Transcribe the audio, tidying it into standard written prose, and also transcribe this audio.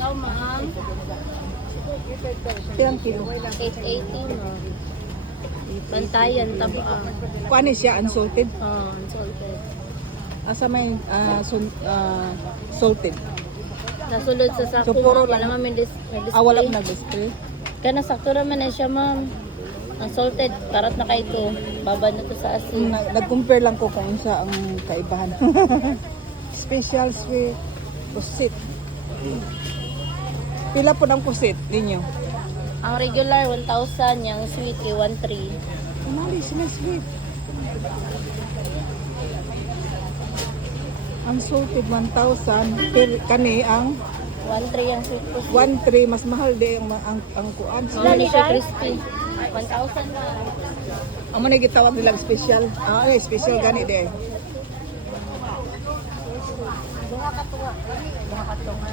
Ikaw, ma'am. Ilang kilo? 880 no. Bantayan, taba. Kuan siya, unsalted. Oh, unsalted. Asa may salted. Nasulod sa sako. So, puro Wala lang. man may display. Wala pa nag-display. Kaya nasakto naman na siya, ma'am. Unsalted. Karat na kayo ito. Babad na ito sa asin. Nag-compare lang ko kung isa ang kaibahan. Special sweet pusit. Pila po ng pusit ninyo? Ang regular, 1,000. Yung sweet, 1,300. Umali sila sweet. Ang salted 1,000. Per kani ang 1,300 yung sweet po. 1,300 mas mahal di ang kuan. Oh, hindi siya crispy. 1,000 na. Amo na gitawag nilang special. Special gani di. Duha ka tuwa. Duha ka tuwa.